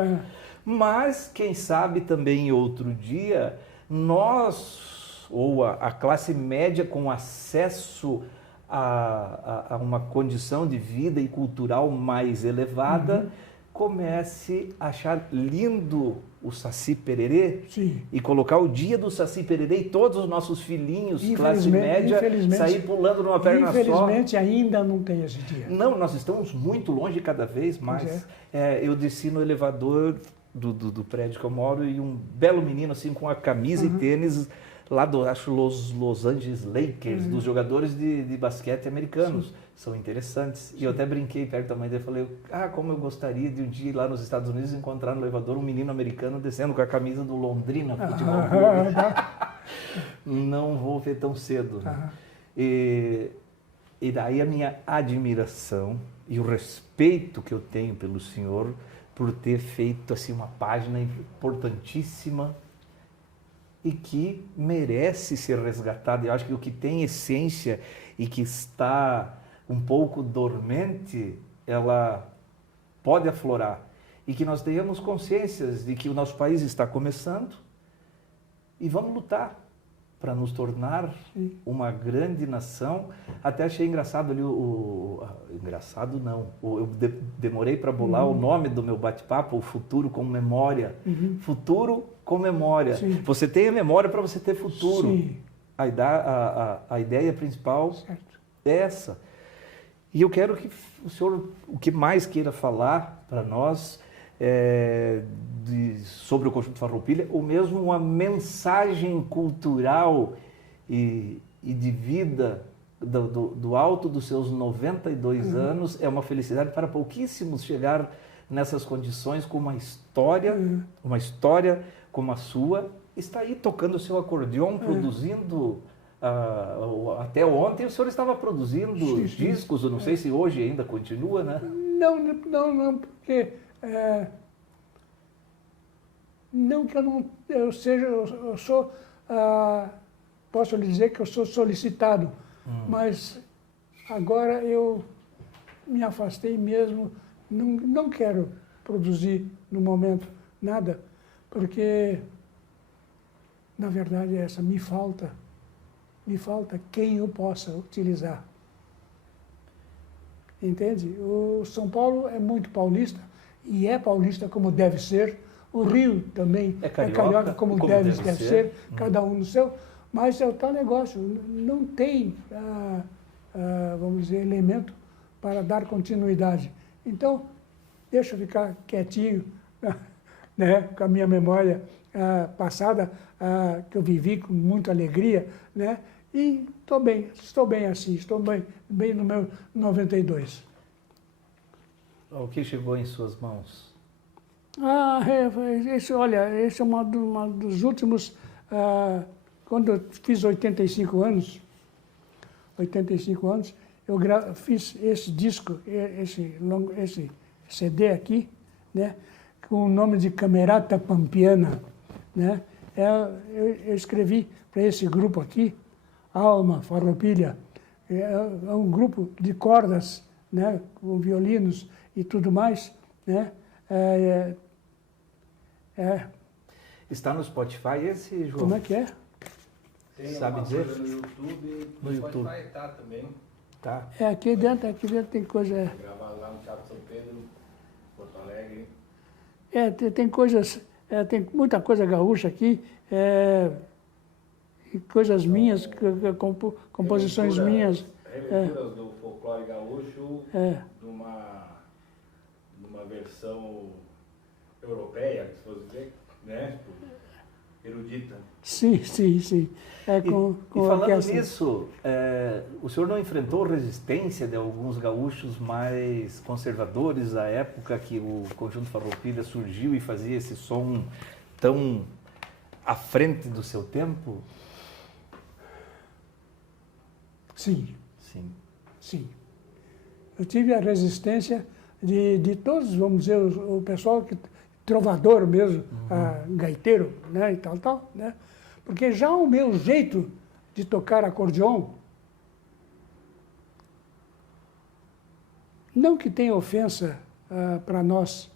Mas, quem sabe também em outro dia, nós, ou a classe média com acesso a uma condição de vida e cultural mais elevada, comece a achar lindo o Saci Pererê e colocar o dia do Saci Pererê e todos os nossos filhinhos, classe média, sair pulando numa perna só. Infelizmente ainda não tem esse dia. Não, nós estamos muito longe cada vez mais. Eu desci no elevador do prédio que eu moro e um belo menino assim com a camisa e tênis lá do, acho, Los Angeles Lakers, dos jogadores de basquete americanos. São interessantes. E eu até brinquei perto da mãe dele e falei, como eu gostaria de um dia ir lá nos Estados Unidos encontrar no elevador um menino americano descendo com a camisa do Londrina Futebol Clube. Não vou ver tão cedo. Né? E daí a minha admiração e o respeito que eu tenho pelo senhor por ter feito assim uma página importantíssima e que merece ser resgatada. Eu acho que o que tem essência e que está um pouco dormente, ela pode aflorar. E que nós tenhamos consciências de que o nosso país está começando e vamos lutar para nos tornar uma grande nação. Até achei engraçado ali engraçado não, eu demorei para bolar o nome do meu bate-papo, o Futuro com Memória. Futuro com Memória. Você tem a memória para você ter futuro. A ideia principal é essa. E eu quero que o senhor, o que mais queira falar para nós sobre o Conjunto Farroupilha, ou mesmo uma mensagem cultural e de vida do alto dos seus 92 anos. É uma felicidade para pouquíssimos chegar nessas condições com uma história como a sua. Está aí tocando o seu acordeon, produzindo... até ontem o senhor estava produzindo discos, eu não sei se hoje ainda continua, né? Não, porque não que eu seja, eu sou, posso lhe dizer que eu sou solicitado, mas agora eu me afastei mesmo, não quero produzir no momento nada, porque na verdade me falta quem eu possa utilizar. Entende? O São Paulo é muito paulista, e é paulista como deve ser. O Rio também é carioca como deve ser, cada um no seu. Mas é o tal negócio, não tem, vamos dizer, elemento para dar continuidade. Então, deixa eu ficar quietinho, né, com a minha memória passada, que eu vivi com muita alegria, né? E estou bem assim, estou bem no meu 92. O que chegou em suas mãos? Esse é uma dos últimos, quando eu fiz 85 anos, eu fiz esse disco, esse CD aqui, né, com o nome de Camerata Pampiana, né? Eu escrevi para esse grupo aqui, Alma Farroupilha, é um grupo de cordas, né, com violinos e tudo mais, né? Está no Spotify esse, João? Como é que é? Tem Sabe uma dizer? coisa no YouTube, No YouTube. Spotify tá também. Tá. É, aqui dentro tem coisa... Gravado lá no Teatro São Pedro, Porto Alegre. Tem coisas... tem muita coisa gaúcha aqui. E coisas minhas, composições minhas. Releituras do folclore gaúcho numa versão europeia, se fosse dizer, né? Erudita. Sim. E falando orquestra. nisso, o senhor não enfrentou resistência de alguns gaúchos mais conservadores à época que o Conjunto Farroupilha surgiu e fazia esse som tão à frente do seu tempo? Sim. Sim. Eu tive a resistência de todos, vamos dizer, o pessoal que trovador mesmo, gaiteiro, né, e tal, né? Porque já o meu jeito de tocar acordeon, não que tenha ofensa para nós,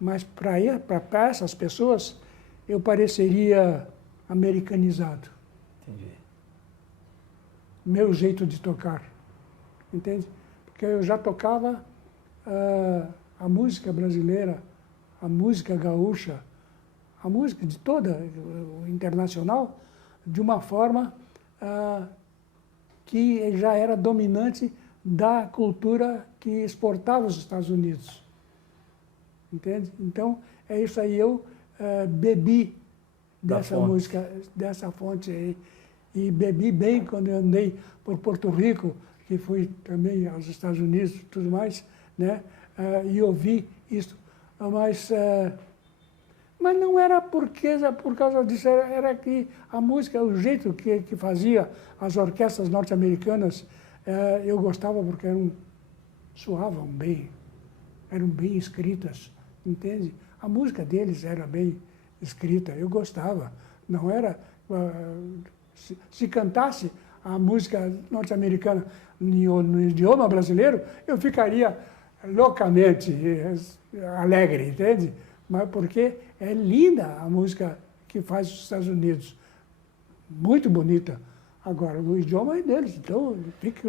mas para essas pessoas eu pareceria americanizado. Entendi. Meu jeito de tocar, entende? Porque eu já tocava a música brasileira, a música gaúcha, a música de toda o internacional, de uma forma que já era dominante da cultura que exportava os Estados Unidos, entende? Então, é isso aí, eu bebi dessa música, dessa fonte aí. E bebi bem quando eu andei por Porto Rico, que fui também aos Estados Unidos e tudo mais, né? E ouvi isso. Mas não era por causa disso, era que a música, o jeito que fazia as orquestras norte-americanas, eu gostava porque soavam bem, eram bem escritas, entende? A música deles era bem escrita, eu gostava. Não era... Se cantasse a música norte-americana no idioma brasileiro, eu ficaria loucamente alegre, entende? Mas porque é linda a música que faz os Estados Unidos. Muito bonita. Agora, o idioma é deles, então fica...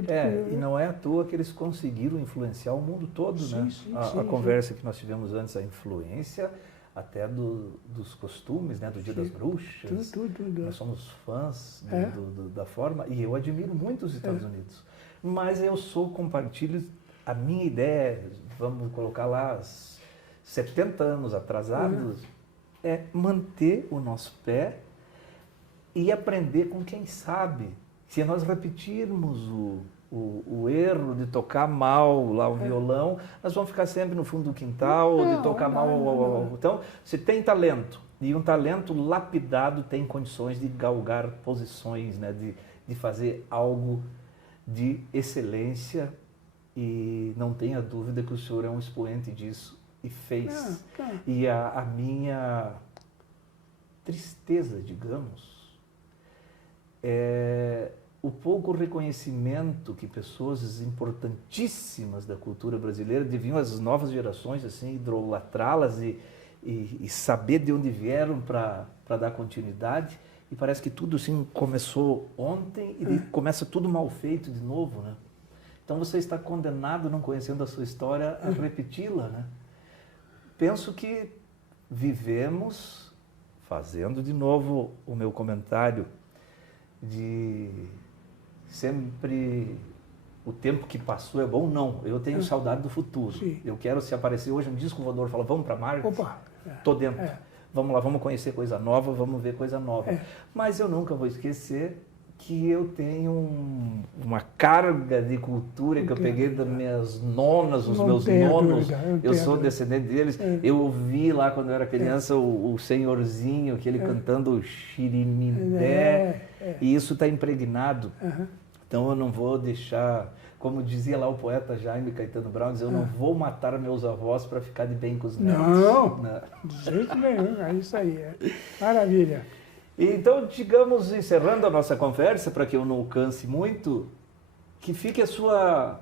E não é à toa que eles conseguiram influenciar o mundo todo, né? A conversa que nós tivemos antes, a influência até dos costumes, né? Do Dia das Bruxas. Tudo. Nós somos fãs da forma, e eu admiro muito os Estados Unidos. Mas eu compartilho a minha ideia, vamos colocar lá, 70 anos atrasados, é manter o nosso pé e aprender com quem sabe. Se nós repetirmos o erro de tocar mal lá o violão, nós vamos ficar sempre no fundo do quintal, de tocar mal. Então, se tem talento, e um talento lapidado tem condições de galgar posições, né? De fazer algo de excelência, e não tenha dúvida que o senhor é um expoente disso, e fez. E a minha tristeza, digamos, é o pouco reconhecimento que pessoas importantíssimas da cultura brasileira deviam às novas gerações assim idolatrá-las e saber de onde vieram para dar continuidade. E parece que tudo assim começou ontem e começa tudo mal feito de novo, né? Então você está condenado, não conhecendo a sua história, a repeti-la, né? Penso que vivemos, fazendo de novo o meu comentário, de sempre o tempo que passou é bom, não. Eu tenho saudade do futuro. Sim. Eu quero, se aparecer hoje um disco voador, fala, vamos para Marte? Opa! Tô dentro. Vamos lá, vamos conhecer coisa nova, vamos ver coisa nova. Mas eu nunca vou esquecer que eu tenho uma carga de cultura que eu peguei das minhas nonas, os meus nonos. Eu sou descendente deles. Eu ouvi lá quando eu era criança o senhorzinho, aquele cantando Xirimindé. E isso está impregnado. Então eu não vou deixar, como dizia lá o poeta Jaime Caetano Brown, eu não vou matar meus avós para ficar de bem com os netos. Não, de jeito nenhum, é isso aí. Maravilha. Então, digamos, encerrando a nossa conversa, para que eu não canse muito, que fique a sua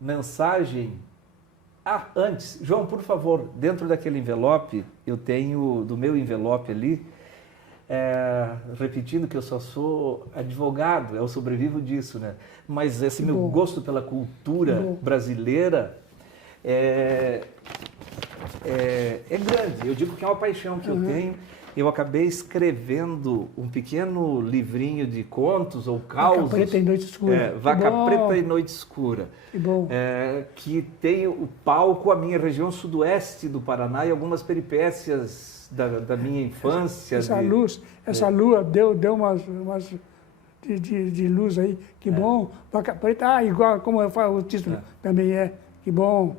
mensagem Ah, antes, João, por favor, dentro daquele envelope, eu tenho, do meu envelope ali, repetindo que eu só sou advogado, eu sobrevivo disso, né? Mas esse meu gosto pela cultura brasileira é grande. Eu digo que é uma paixão que eu tenho. Eu acabei escrevendo um pequeno livrinho de contos ou causos. Vaca Preta e Noite Escura. Vaca Preta e Noite Escura. Que bom. Que tem o palco, a minha região sudoeste do Paraná e algumas peripécias da minha infância. Essa lua deu umas de luz aí. Que bom. Vaca Preta, igual como eu falo, o título também que bom.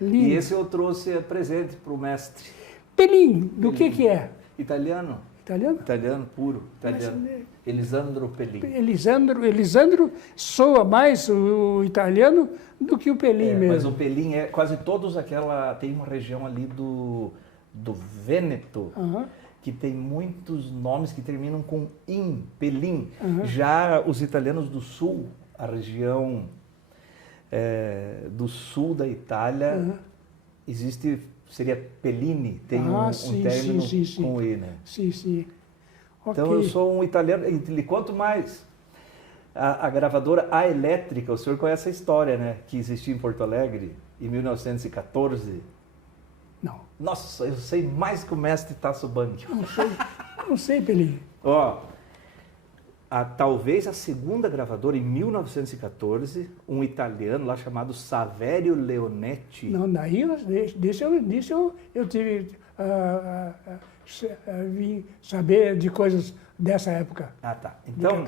Lindo. E esse eu trouxe presente para o mestre. Pelim, do que é? Italiano. Italiano? Italiano, puro. Italiano. Elisandro Pelin. Elisandro soa mais o italiano do que o Pelin mesmo. Mas o Pelin quase todos tem uma região ali do Vêneto, que tem muitos nomes que terminam com in, Pelin. Já os italianos do sul, a região do sul da Itália, seria Pellini, tem um término com I, né? Sim. Okay. Então eu sou um italiano, e lhe conto mais. A gravadora A Elétrica, o senhor conhece a história, né? Que existia em Porto Alegre em 1914. Não. Nossa, eu sei mais que o mestre Tasso Bang. Não sei, Pelin. Talvez a segunda gravadora, em 1914, um italiano lá chamado Saverio Leonetti. Não, daí disso eu tive vim saber de coisas dessa época. Tá. Então,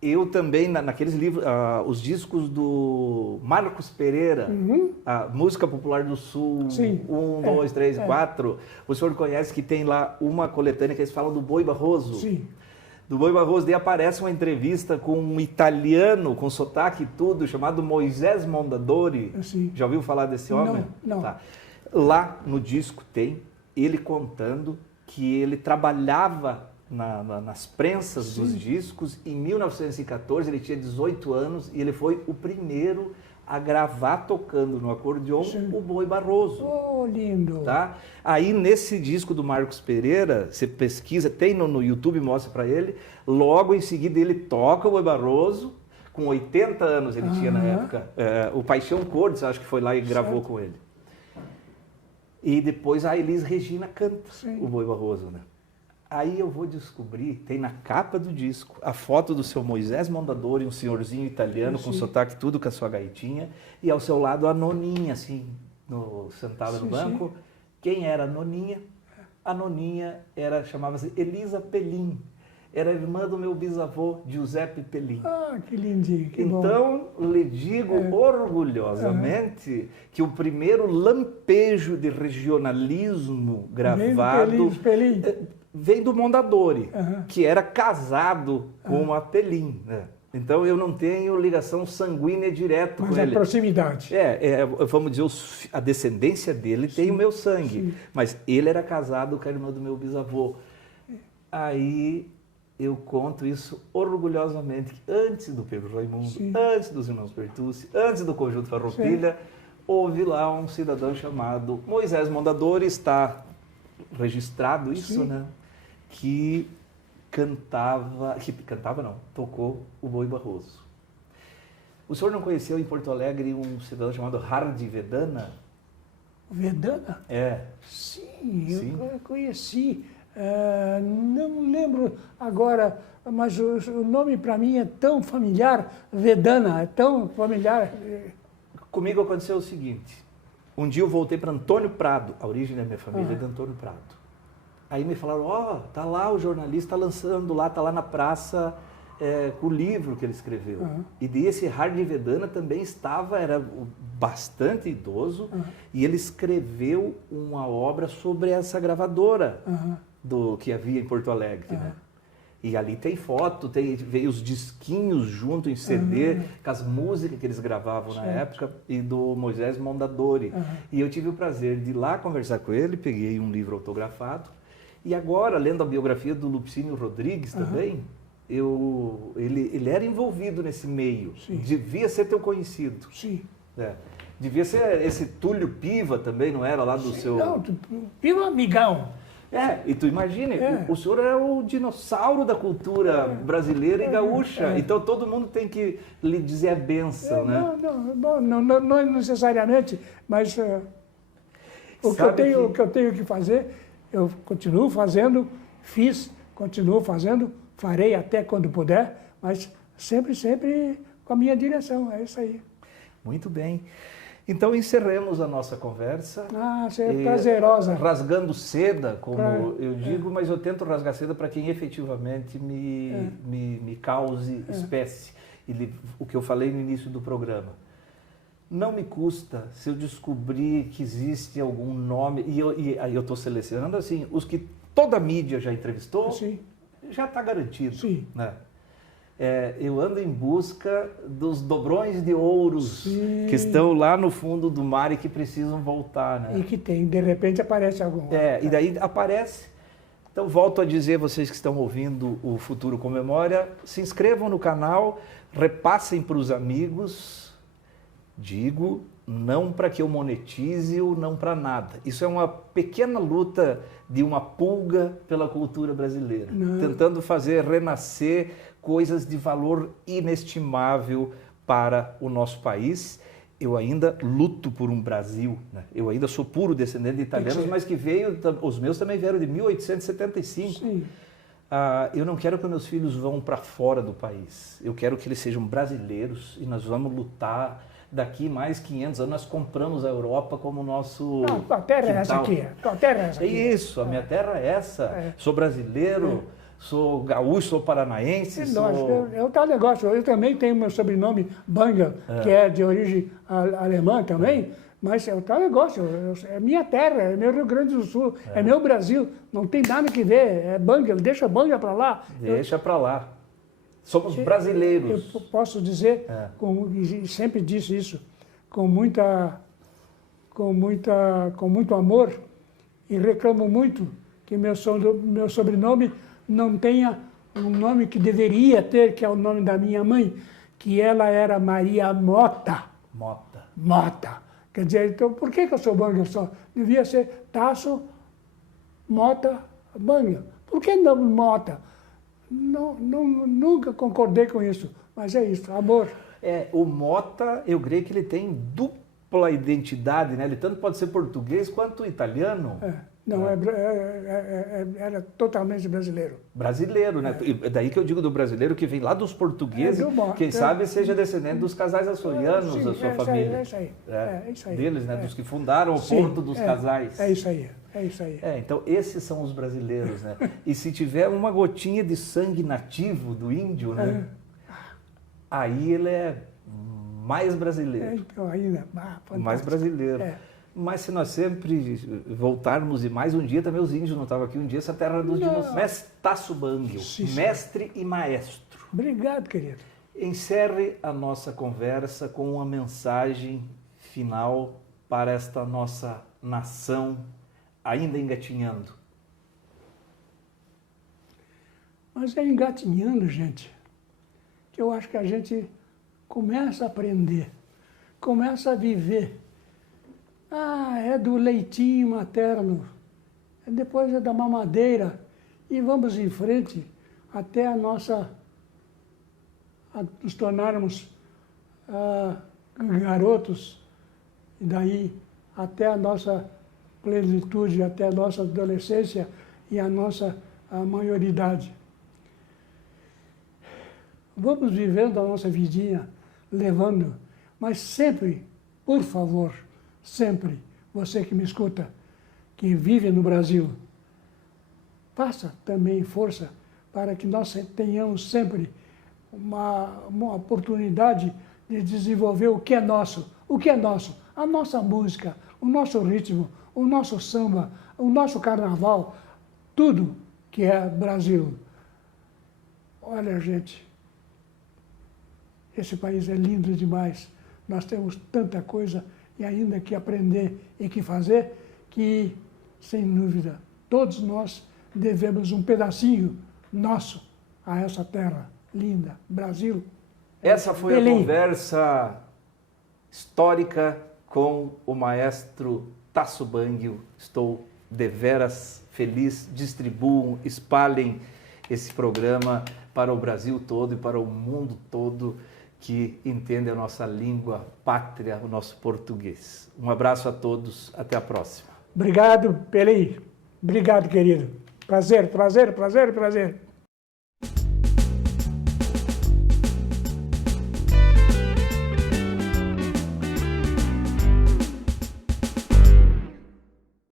eu também, naqueles livros, os discos do Marcos Pereira, a Música Popular do Sul, Sim. 1, 2, 3, 4, o senhor conhece que tem lá uma coletânea que eles falam do Boi Barroso. Sim. Do Boi Barroso, daí aparece uma entrevista com um italiano, com sotaque e tudo, chamado Moisés Mondadori. Sim. Já ouviu falar desse homem? Não. Tá. Lá no disco tem ele contando que ele trabalhava nas prensas dos discos. Em 1914, ele tinha 18 anos e ele foi o primeiro a gravar tocando no acordeon o Boi Barroso. Oh, lindo! Tá? Aí nesse disco do Marcos Pereira, você pesquisa, tem no YouTube, mostra para ele, logo em seguida ele toca o Boi Barroso, com 80 anos ele tinha na época, o Paixão Cordes, acho que foi lá e gravou com ele. E depois a Elis Regina canta o Boi Barroso, né? Aí eu vou descobrir, tem na capa do disco, a foto do seu Moisés Mondadori, um senhorzinho italiano com sotaque tudo com a sua gaitinha, e ao seu lado a noninha, assim, sentada no banco. Quem era a noninha? A noninha chamava-se Elisa Pelin, era irmã do meu bisavô, Giuseppe Pelin. Que lindinho, que bom. Então, lhe digo orgulhosamente que o primeiro lampejo de regionalismo gravado vem do Mondadori, que era casado com a Pelin, né? Então eu não tenho ligação sanguínea direta com ele. Mas a proximidade. Vamos dizer, a descendência dele tem o meu sangue, mas ele era casado com a irmã do meu bisavô. Aí eu conto isso orgulhosamente, que antes do Pedro Raimundo, antes dos irmãos Bertucci, antes do Conjunto Farroupilha, houve lá um cidadão chamado Moisés Mondadori, está registrado isso, né? Que tocou o Boi Barroso. O senhor não conheceu em Porto Alegre um cidadão chamado Hardy Vedana? Vedana? Sim, eu conheci. Não lembro agora, mas o nome para mim é tão familiar, Vedana, é tão familiar. Comigo aconteceu o seguinte, um dia eu voltei para Antônio Prado, a origem da minha família é de Antônio Prado. Aí me falaram, tá lá o jornalista lançando lá, tá lá na praça com o livro que ele escreveu. E esse Hardy Vedana também era bastante idoso, e ele escreveu uma obra sobre essa gravadora que havia em Porto Alegre, né? E ali tem foto, veio os disquinhos junto em CD, com as músicas que eles gravavam na época, e do Moisés Mondadori. E eu tive o prazer de ir lá conversar com ele, peguei um livro autografado, e agora, lendo a biografia do Lupicínio Rodrigues também, ele era envolvido nesse meio, devia ser teu conhecido. Sim. Devia ser esse Túlio Piva também, não era lá do seu... Não, Piva amigão. E tu imagine, o senhor é o dinossauro da cultura brasileira e gaúcha, então todo mundo tem que lhe dizer a benção, né? Não necessariamente, mas o que eu tenho que fazer, eu continuo fazendo, continuo fazendo, farei até quando puder, mas sempre com a minha direção, é isso aí. Muito bem. Então encerremos a nossa conversa. É prazerosa. Rasgando seda, como eu digo, mas eu tento rasgar seda para quem efetivamente me cause espécie. O que eu falei no início do programa. Não me custa se eu descobrir que existe algum nome, e aí eu estou selecionando assim, os que toda a mídia já entrevistou, já está garantido. Sim. Né? Eu ando em busca dos dobrões de ouros que estão lá no fundo do mar e que precisam voltar, né? E que de repente aparece algum. E daí aparece. Então volto a dizer, vocês que estão ouvindo o Futuro com Memória, se inscrevam no canal, repassem para os amigos, digo, não para que eu monetize ou não para nada. Isso é uma pequena luta de uma pulga pela cultura brasileira, tentando fazer renascer coisas de valor inestimável para o nosso país. Eu ainda luto por um Brasil, né? Eu ainda sou puro descendente de italianos, mas que os meus também vieram de 1875. Sim. Eu não quero que meus filhos vão para fora do país. Eu quero que eles sejam brasileiros e nós vamos lutar. Daqui mais 500 anos nós compramos a Europa como nosso a terra é essa aqui. A terra é essa aqui. Isso, a minha terra é essa. Sou brasileiro, sou gaúcho, sou paranaense. É o tal negócio. Eu também tenho meu sobrenome Bangel, que é de origem alemã também, mas é o tal negócio. É minha terra, é meu Rio Grande do Sul, é meu Brasil. Não tem nada que ver. É Bangel, deixa Bangel para lá. Deixa para lá. Somos brasileiros. Eu posso dizer, e sempre disse isso, com muito amor, e reclamo muito que meu sobrenome não tenha um nome que deveria ter, que é o nome da minha mãe, que ela era Maria Mota. Mota. Quer dizer, então, por que eu sou Bangel só? Devia ser Tasso Mota Bangel. Por que não Mota? Nunca concordei com isso, mas é isso, amor. O Mota, eu creio que ele tem dupla identidade, né? Ele tanto pode ser português quanto italiano. Era totalmente brasileiro. Brasileiro, né? É daí que eu digo do brasileiro que vem lá dos portugueses, quem sabe seja descendente dos casais açorianos da sua família. É isso aí. É isso aí. Deles, né? Dos que fundaram o Porto dos Casais. É isso aí. É isso aí. Então esses são os brasileiros, né? E se tiver uma gotinha de sangue nativo do índio, né? Aí ele é mais brasileiro. Então ainda, mais brasileiro. Mas se nós sempre voltarmos, e mais um dia também os índios não estavam aqui, um dia essa terra dos dinossauros. Mestre Tasso Bangel, mestre e maestro. Obrigado, querido. Encerre a nossa conversa com uma mensagem final para esta nossa nação ainda engatinhando. Mas é engatinhando, gente, que eu acho que a gente começa a aprender, começa a viver. É do leitinho materno, depois é da mamadeira, e vamos em frente até a nos tornarmos garotos, e daí até a nossa plenitude, até a nossa adolescência e a nossa maioridade. Vamos vivendo a nossa vidinha, levando, mas sempre, por favor, sempre, você que me escuta, que vive no Brasil, faça também força para que nós tenhamos sempre uma oportunidade de desenvolver o que é nosso. O que é nosso? A nossa música, o nosso ritmo, o nosso samba, o nosso carnaval, tudo que é Brasil. Olha, gente, esse país é lindo demais. Nós temos tanta coisa e ainda que aprender e que fazer, que, sem dúvida, todos nós devemos um pedacinho nosso a essa terra linda, Brasil. Essa foi a conversa histórica com o maestro Tasso Bangio. Estou deveras feliz. Distribuam, espalhem esse programa para o Brasil todo e para o mundo todo que entende a nossa língua pátria, o nosso português. Um abraço a todos, até a próxima. Obrigado, Peli. Obrigado, querido. Prazer, prazer, prazer, prazer.